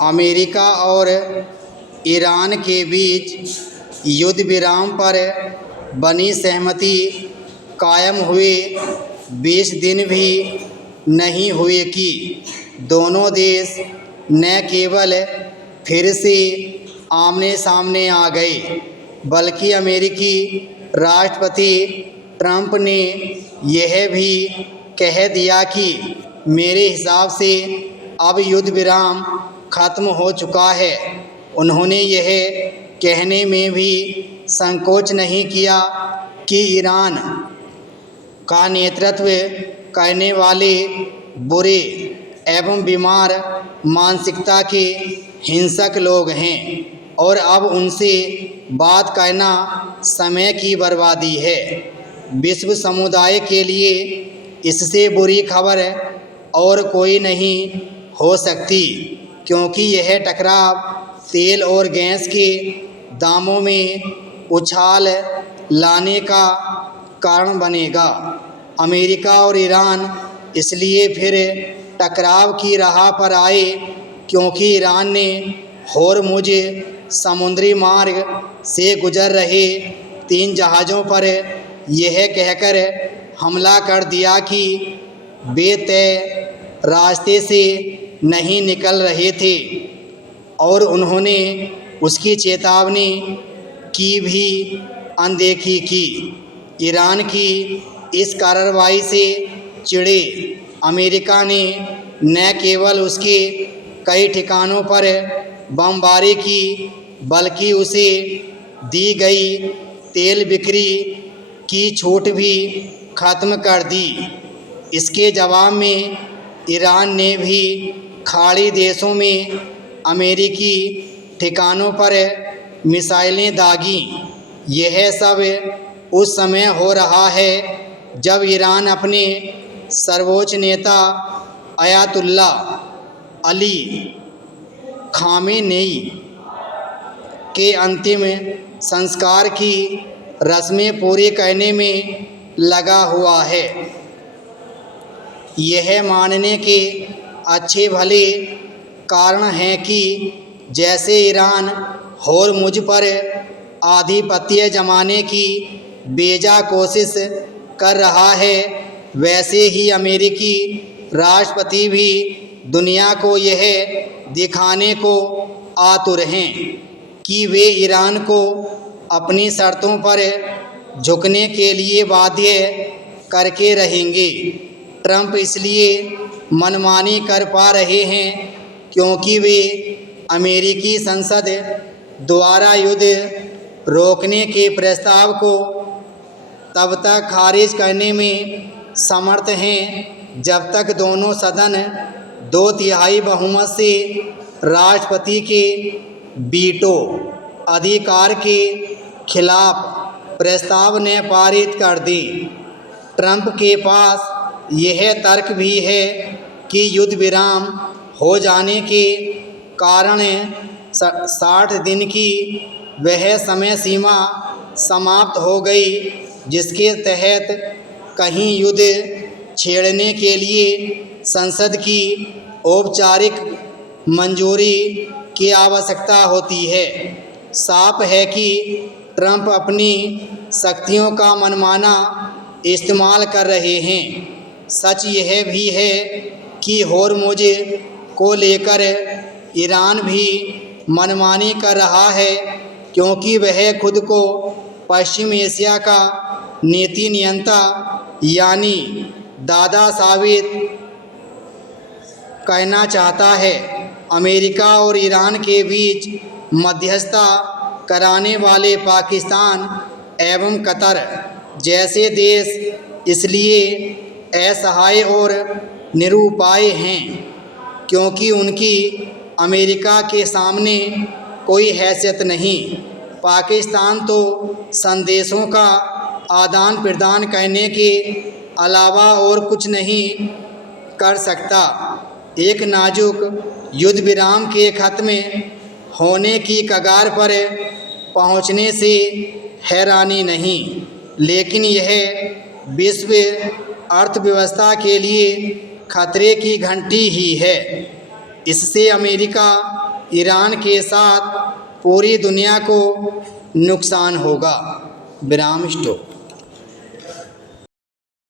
America और Iran के बीच युद्ध विराम पर बनी सहमति कायम हुए 20 दिन भी नहीं हुए कि दोनों देश न केवल फिर से आमने सामने आ गए, बल्कि अमेरिकी राष्ट्रपति ट्रंप ने यह भी कह दिया कि मेरे हिसाब से अब युद्ध विराम खत्म हो चुका है। उन्होंने यह कहने में भी संकोच नहीं किया कि ईरान का नेतृत्व करने वाले बुरे एवं बीमार मानसिकता के हिंसक लोग हैं और अब उनसे बात करना समय की बर्बादी है। विश्व समुदाय के लिए इससे बुरी खबर और कोई नहीं हो सकती, क्योंकि यह टकराव तेल और गैस के दामों में उछाल लाने का कारण बनेगा। अमेरिका और ईरान इसलिए फिर टकराव की राह पर आए क्योंकि ईरान ने होर्मुज समुद्री मार्ग से गुजर रहे 3 जहाज़ों पर यह कहकर हमला कर दिया कि वे तय रास्ते से नहीं निकल रहे थे और उन्होंने उसकी चेतावनी की भी अनदेखी की। ईरान की इस कार्रवाई से चिढ़े अमेरिका ने न केवल उसके कई ठिकानों पर बमबारी की, बल्कि उसे दी गई तेल बिक्री की छूट भी ख़त्म कर दी। इसके जवाब में ईरान ने भी खाड़ी देशों में अमेरिकी ठिकानों पर मिसाइलें दागीं। यह सब उस समय हो रहा है जब ईरान अपने सर्वोच्च नेता अयातुल्ला अली खामेनेई के अंतिम संस्कार की रस्में पूरी करने में लगा हुआ है। यह मानने के अच्छे भले कारण हैं कि जैसे ईरान होर्मुज पर आधिपत्य जमाने की बेजा कोशिश कर रहा है, वैसे ही अमेरिकी राष्ट्रपति भी दुनिया को यह दिखाने को आतुर हैं कि वे ईरान को अपनी शर्तों पर झुकने के लिए बाध्य करके रहेंगे। ट्रंप इसलिए मनमानी कर पा रहे हैं क्योंकि वे अमेरिकी संसद द्वारा युद्ध रोकने के प्रस्ताव को तब तक खारिज करने में समर्थ हैं जब तक दोनों सदन 2/3 बहुमत से राष्ट्रपति के वीटो अधिकार के खिलाफ प्रस्ताव ने पारित कर दें। ट्रंप के पास यह तर्क भी है कि युद्ध विराम हो जाने के कारण 60 दिन की वह समय सीमा समाप्त हो गई जिसके तहत कहीं युद्ध छेड़ने के लिए संसद की औपचारिक मंजूरी की आवश्यकता होती है। साफ है कि ट्रंप अपनी शक्तियों का मनमाना इस्तेमाल कर रहे हैं। सच यह भी है कि होर्मुज को लेकर ईरान भी मनमानी कर रहा है क्योंकि वह खुद को पश्चिम एशिया का नीति नियंता यानी दादा साबित करना चाहता है। अमेरिका और ईरान के बीच मध्यस्थता कराने वाले पाकिस्तान एवं कतर जैसे देश इसलिए असहाय और निरुपाय हैं क्योंकि उनकी अमेरिका के सामने कोई हैसियत नहीं। पाकिस्तान तो संदेशों का आदान प्रदान करने के अलावा और कुछ नहीं कर सकता। एक नाजुक युद्ध विराम के खत्म होने की कगार पर पहुंचने से हैरानी नहीं, लेकिन यह विश्व अर्थव्यवस्था के लिए खतरे की घंटी ही है। इससे अमेरिका ईरान के साथ पूरी दुनिया को नुकसान होगा। विराम स्टॉप।